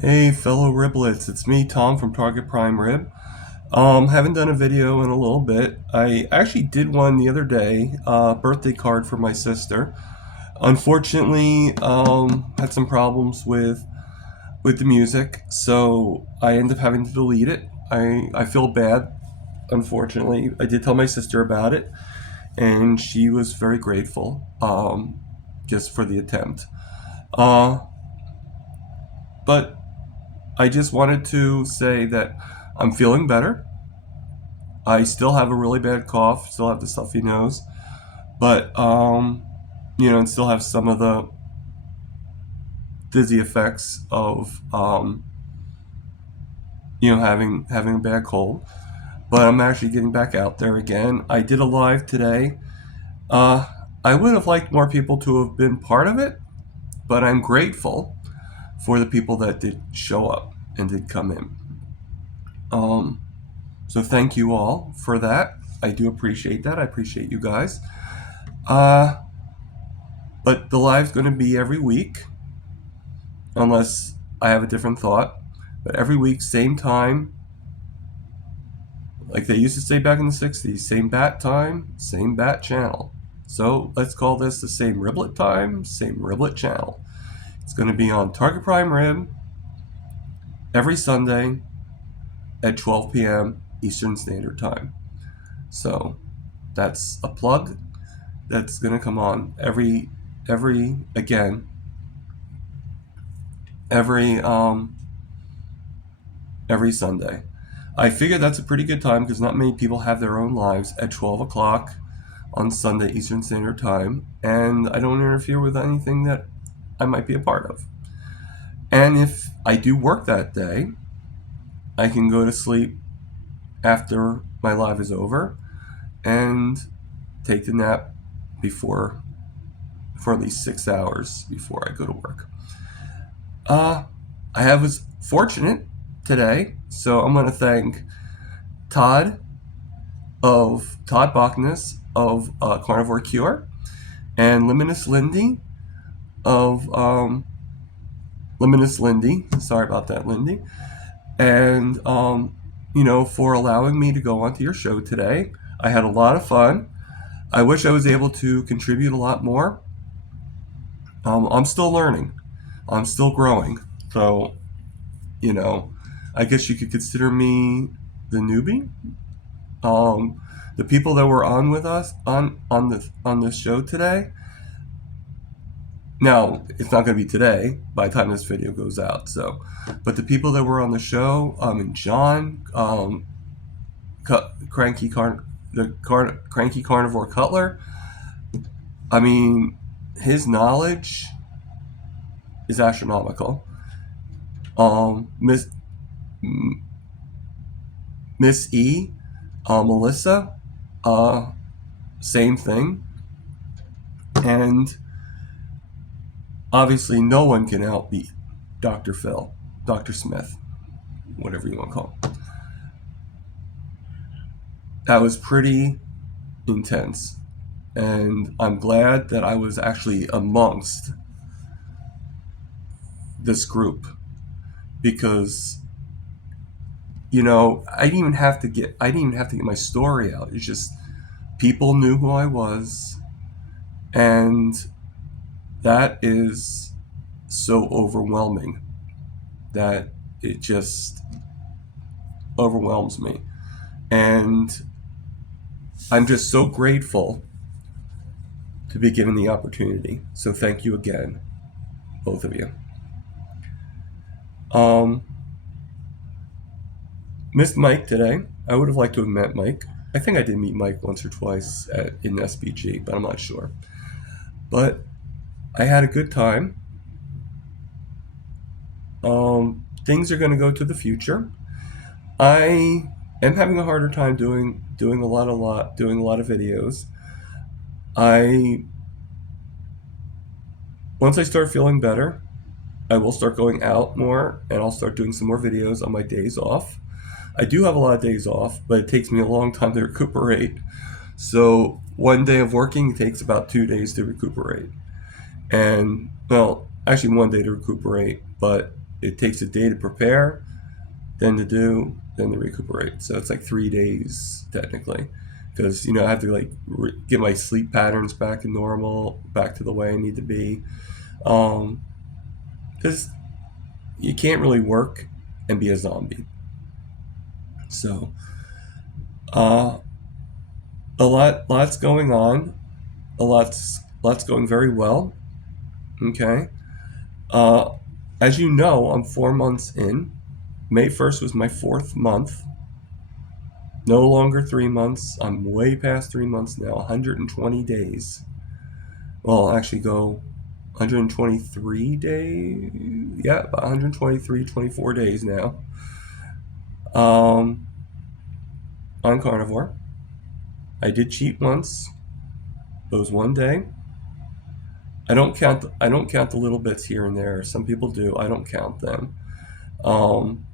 Hey fellow riblets, it's me Tom from Target Prime Rib. Haven't done a video in a little bit. I actually did one the other day, birthday card for my sister. Unfortunately, had some problems with the music, so I ended up having to delete it. I feel bad. Unfortunately, I did tell my sister about it, and she was very grateful, just for the attempt. Uh, but I just wanted to say that I'm feeling better. I still have a really bad cough, still have the stuffy nose, but and still have some of the dizzy effects of having a bad cold. But I'm actually getting back out there again. I did a live today. Uh, I would have liked more people to have been part of it, but I'm grateful for the people that did show up and did come in. Um, so thank you all for that. I do appreciate that. I appreciate you guys. Uh, but the live's going to be every week, unless I have a different thought. But every week, same time, like they used to say back in the 60s, same bat time, same bat channel. So let's call this the same riblet time, same riblet channel. It's going to be on Target Prime Rib every Sunday at 12 p.m. Eastern Standard Time. So that's a plug that's going to come on again every every Sunday. I figure that's a pretty good time because not many people have their own lives at 12 o'clock on Sunday Eastern Standard Time, and I don't interfere with anything that I might be a part of. And if I do work that day, I can go to sleep after my live is over and take the nap before for at least 6 hours before I go to work. I was fortunate today, so I'm going to thank Todd Bachnes of Carnivore Cure and Luminous Lindy of Luminous Lindy. Sorry about that, Lindy. And for allowing me to go onto your show today. I had a lot of fun. I wish I was able to contribute a lot more. I'm still learning. I'm still growing. So, I guess you could consider me the newbie. The people that were on with us on this show today. Now it's not going to be today by the time this video goes out. So, but the people that were on the show, and John, Cranky Carnivore Cutler. I mean, his knowledge is astronomical. Miss E, Melissa, same thing. And obviously no one can outbeat Dr. Phil, Dr. Smith, whatever you want to call him. That was pretty intense. And I'm glad that I was actually amongst this group because I didn't even have to get my story out. It's just people knew who I was, and that is so overwhelming that it just overwhelms me. And I'm just so grateful to be given the opportunity. So thank you again, both of you. Missed Mike today. I would have liked to have met Mike. I think I did meet Mike once or twice in SBG, but I'm not sure. But I had a good time. Things are going to go to the future. I am having a harder time doing a lot of videos. Once I start feeling better, I will start going out more, and I'll start doing some more videos on my days off. I do have a lot of days off, but it takes me a long time to recuperate. So one day of working takes about 2 days to recuperate. And, well, actually 1 day to recuperate, but it takes a day to prepare, then to do, then to recuperate. So it's like 3 days technically, because I have to like get my sleep patterns back to normal, back to the way I need to be. Because you can't really work and be a zombie. So uh, lots going on, lots going very well. Okay. Uh, as you know, I'm 4 months in. May 1st was my 4th month. No longer 3 months. I'm way past 3 months now. 120 days. Well, I'll actually go 123 days. Yeah, about 123, 24 days now. On carnivore. I did cheat once. It was one day. I don't count the little bits here and there. Some people do. I don't count them. Um,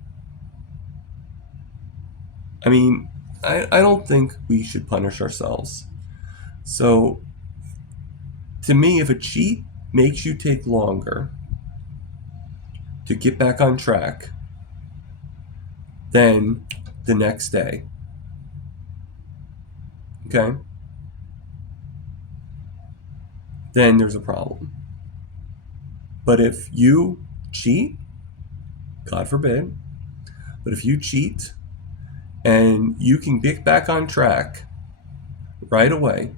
I mean, I don't think we should punish ourselves. So, to me, if a cheat makes you take longer to get back on track than the next day, okay, then there's a problem. But if you cheat, God forbid, but if you cheat and you can get back on track right away,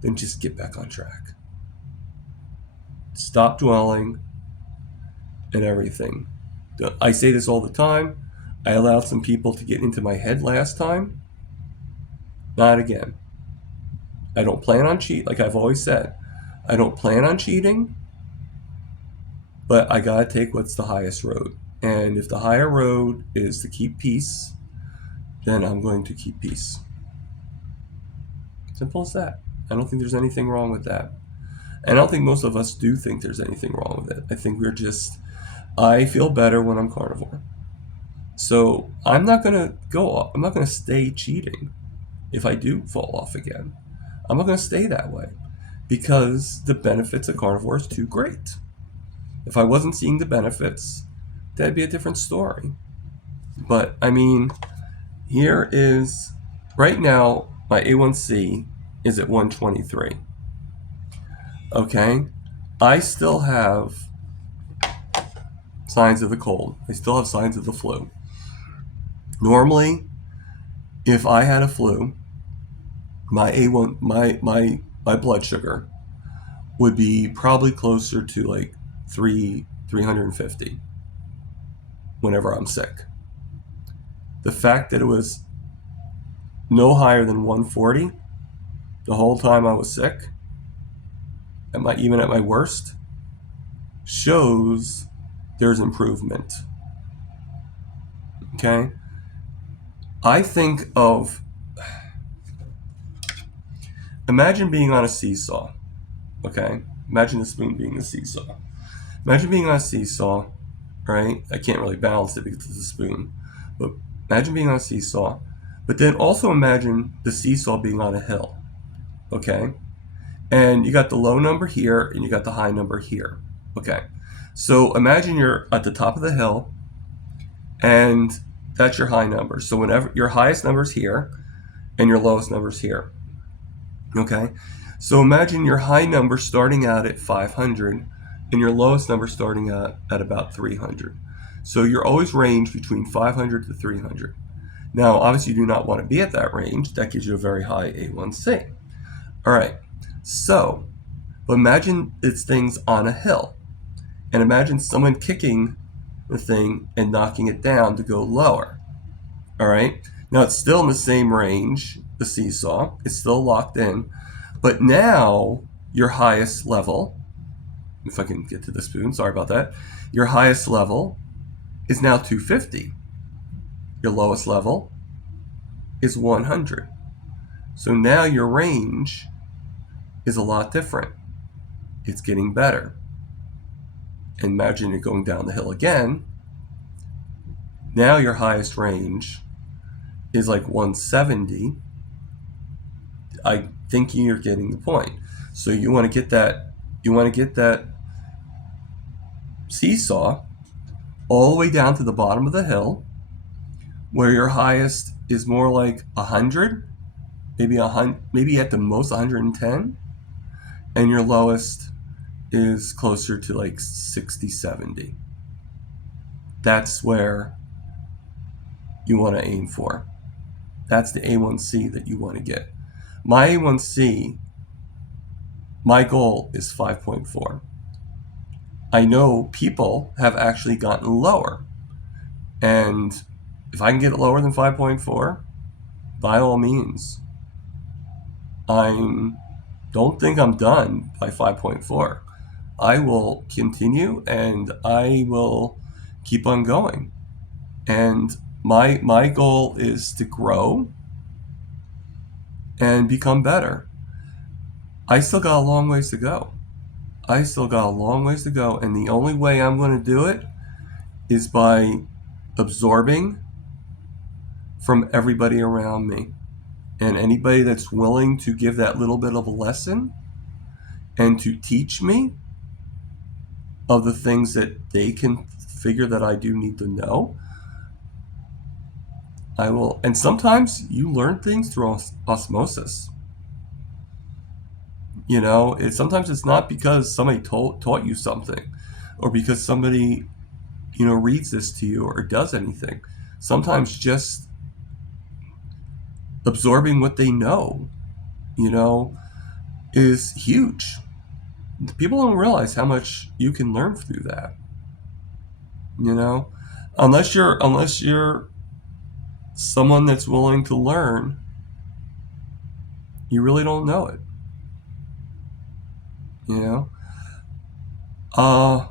then just get back on track. Stop dwelling and everything. I say this all the time. I allowed some people to get into my head last time. Not again. I don't plan on cheating. Like I've always said, I don't plan on cheating, but I gotta take what's the highest road. And if the higher road is to keep peace, then I'm going to keep peace. Simple as that. I don't think there's anything wrong with that. And I don't think most of us do think there's anything wrong with it. I think I feel better when I'm carnivore. So I'm not gonna stay cheating if I do fall off again. I'm not gonna stay that way because the benefits of carnivore is too great. If I wasn't seeing the benefits, that'd be a different story. But I mean, here is right now my A1C is at 123. Okay, I still have signs of the cold. I still have signs of the flu. Normally, if I had a flu, my A1 my blood sugar would be probably closer to like 350 whenever I'm sick. The fact that it was no higher than 140 the whole time I was sick, even at my worst, shows there's improvement. Okay? I think of, imagine being on a seesaw. Okay? Imagine the spoon being a seesaw. Imagine being on a seesaw, right? I can't really balance it because it's a spoon. But imagine being on a seesaw. But then also imagine the seesaw being on a hill. Okay? And you got the low number here and you got the high number here. Okay. So imagine you're at the top of the hill and that's your high number. So whenever your highest number is here and your lowest number is here. Okay. So imagine your high number starting out at 500 and your lowest number starting out at about 300. So you're always ranged between 500 to 300. Now, obviously, you do not want to be at that range. That gives you a very high A1C. All right. So, but imagine it's things on a hill. And imagine someone kicking the thing and knocking it down to go lower. All right. Now, it's still in the same range, the seesaw. It's still locked in. But now, your highest level, if I can get to the spoon, sorry about that. Your highest level is now 250. Your lowest level is 100. So now your range is a lot different. It's getting better. Imagine you're going down the hill again. Now your highest range is like 170. I think you're getting the point. So you want to get that seesaw all the way down to the bottom of the hill, where your highest is more like 100, maybe at the most 110, and your lowest is closer to like 60, 70. That's where you want to aim for. That's the A1C that you want to get. My A1C, my goal is 5.4. I know people have actually gotten lower. And if I can get it lower than 5.4, by all means. Don't think I'm done by 5.4. I will continue and I will keep on going. And my goal is to grow and become better. I still got a long ways to go. And the only way I'm going to do it is by absorbing from everybody around me. And anybody that's willing to give that little bit of a lesson and to teach me of the things that they can figure that I do need to know, I will. And sometimes you learn things through osmosis. Sometimes it's not because somebody taught you something, or because somebody, reads this to you or does anything. Sometimes just absorbing what they know, is huge. People don't realize how much you can learn through that. Unless you're someone that's willing to learn, you really don't know it. You know, uh,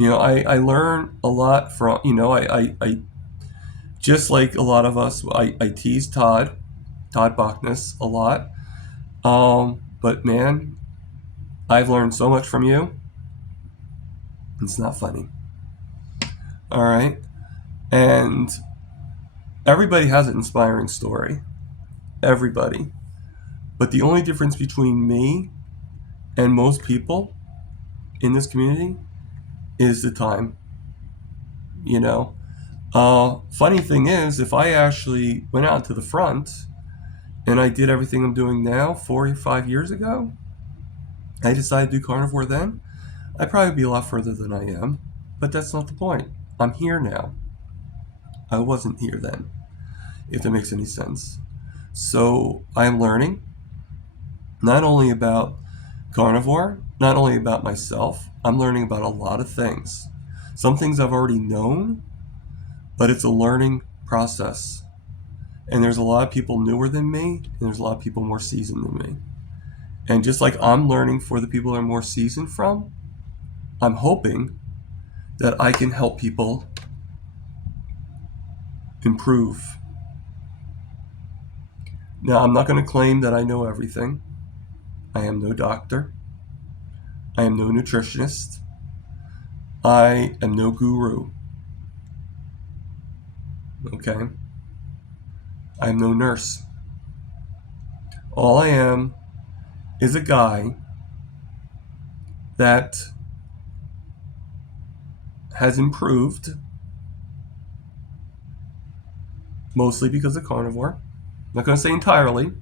I learn a lot from, I just like a lot of us, I tease Todd Bachnes a lot. But man, I've learned so much from you. It's not funny. All right. And everybody has an inspiring story. Everybody. But the only difference between me and most people in this community is the time. Funny thing is, if I actually went out to the front and I did everything I'm doing now 4 or 5 years ago, I decided to do carnivore then, I'd probably be a lot further than I am. But that's not the point. I'm here now. I wasn't here then, if that makes any sense. So I am learning not only about carnivore, not only about myself, I'm learning about a lot of things. Some things I've already known, but it's a learning process. And there's a lot of people newer than me, and there's a lot of people more seasoned than me. And just like I'm learning for the people that are more seasoned from, I'm hoping that I can help people improve. Now, I'm not going to claim that I know everything. I am no doctor. I am no nutritionist. I am no guru. Okay? I am no nurse. All I am is a guy that has improved mostly because of carnivore. I'm not going to say entirely,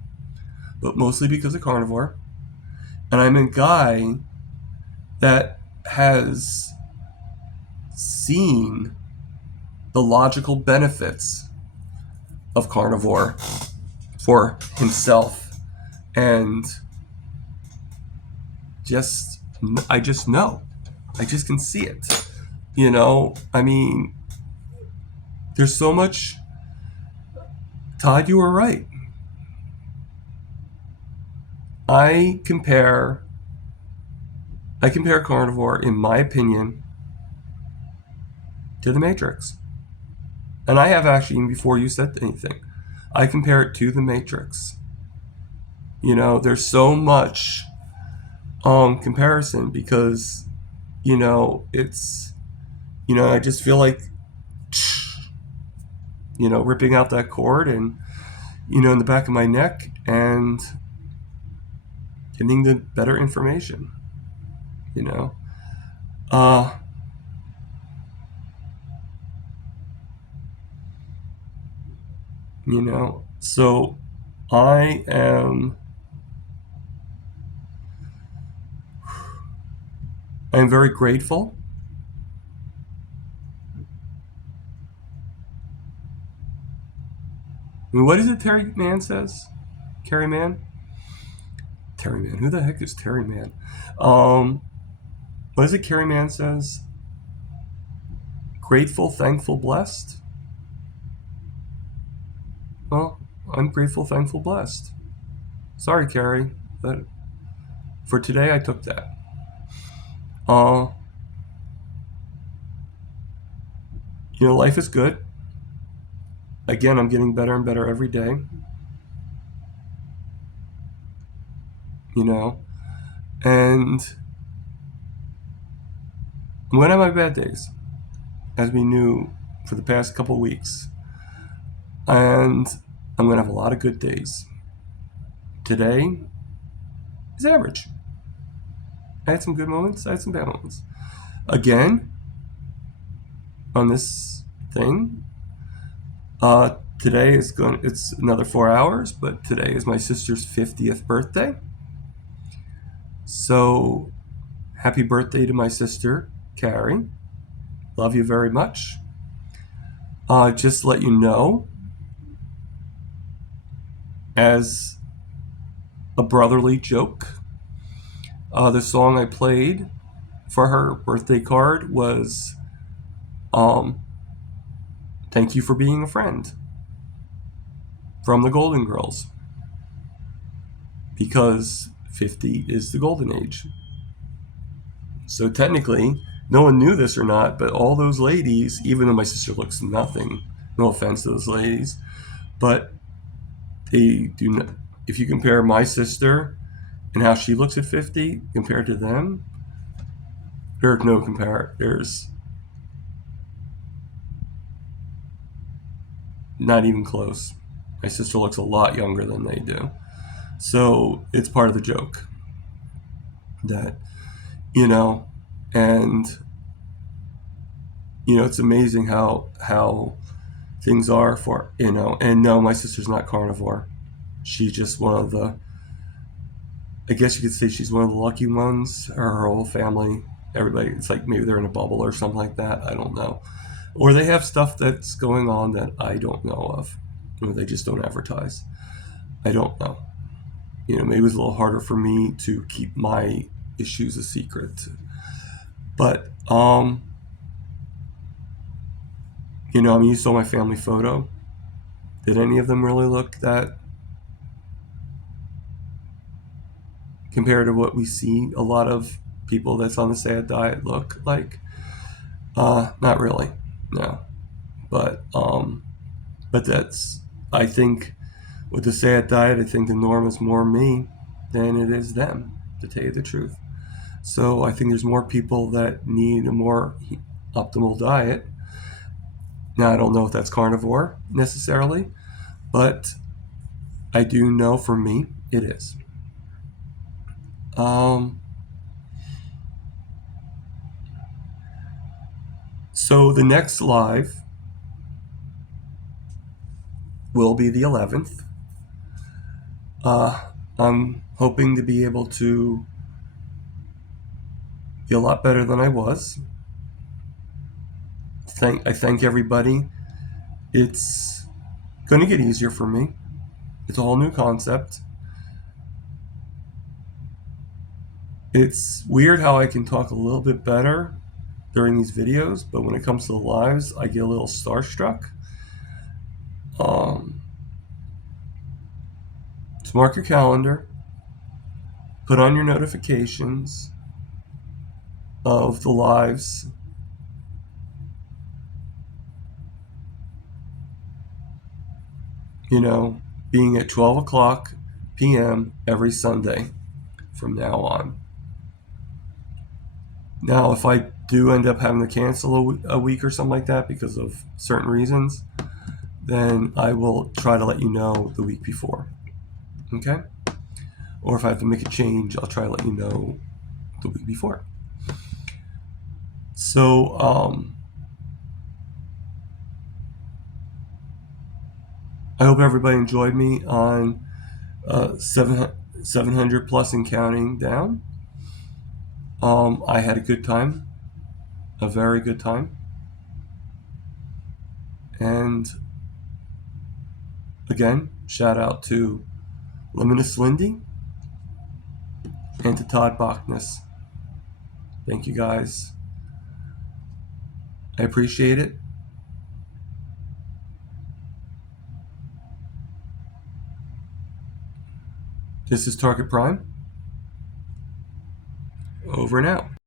but mostly because of carnivore. And I'm a guy that has seen the logical benefits of carnivore for himself. And I just know. I just can see it. There's so much. Todd, you were right. I compare carnivore, in my opinion, to the Matrix. And I have actually, even before you said anything, I compare it to the Matrix. There's so much comparison because, it's, I just feel like, ripping out that cord and, in the back of my neck and getting the better information. you know. Uh, so I am very grateful. I mean, what is it Terry Mann says? Carrie Mann? Terry Mann. Who the heck is Terry Mann? Um, what is it Carrie Mann says? Grateful, thankful, blessed? Well, I'm grateful, thankful, blessed. Sorry, Carrie, but for today I took that. Uh, Life is good. Again, I'm getting better and better every day. You know, and when have my bad days, as we knew for the past couple weeks, and I'm gonna have a lot of good days. Today is average. I had some good moments. I had some bad moments. Again, on this thing, today is going. It's another 4 hours, but today is my sister's 50th birthday. So, happy birthday to my sister, Carrie. Love you very much. Just let you know, as a brotherly joke, the song I played for her birthday card was um, Thank You for Being a Friend from the Golden Girls, because 50 is the golden age. So technically, no one knew this or not, but all those ladies, even though my sister looks nothing, no offense to those ladies, but they do not. If you compare my sister and how she looks at 50 compared to them, there's no compare. There's not even close. My sister looks a lot younger than they do. So it's part of the joke that, you know, and, it's amazing how things are for, and no, my sister's not carnivore. She's just one of the, I guess you could say she's one of the lucky ones. Her whole family, everybody, it's like maybe they're in a bubble or something like that. I don't know. Or they have stuff that's going on that I don't know of. Or they just don't advertise. I don't know. Maybe it was a little harder for me to keep my issues a secret. But, you saw my family photo. Did any of them really look that, compared to what we see a lot of people that's on the sad diet look like? Not really, no. But that's, I think, with the sad diet, I think the norm is more me than it is them, to tell you the truth. So I think there's more people that need a more optimal diet. Now, I don't know if that's carnivore necessarily, but I do know for me it is. So the next live will be the 11th. I'm hoping to be able to be a lot better than I was. I thank everybody. It's going to get easier for me. It's a whole new concept. It's weird how I can talk a little bit better during these videos, but when it comes to the lives, I get a little starstruck. So mark your calendar, put on your notifications of the lives. Being at 12 o'clock p.m. every Sunday from now on. Now, if I do end up having to cancel a week or something like that because of certain reasons, then I will try to let you know the week before. Okay? Or if I have to make a change, I'll try to let you know the week before. So, I hope everybody enjoyed me on 700 plus and counting down. I had a good time, a very good time. And again, shout out to Luminous Lindy and to Todd Bachnes. Thank you guys. I appreciate it. This is Target Prime. Over and out.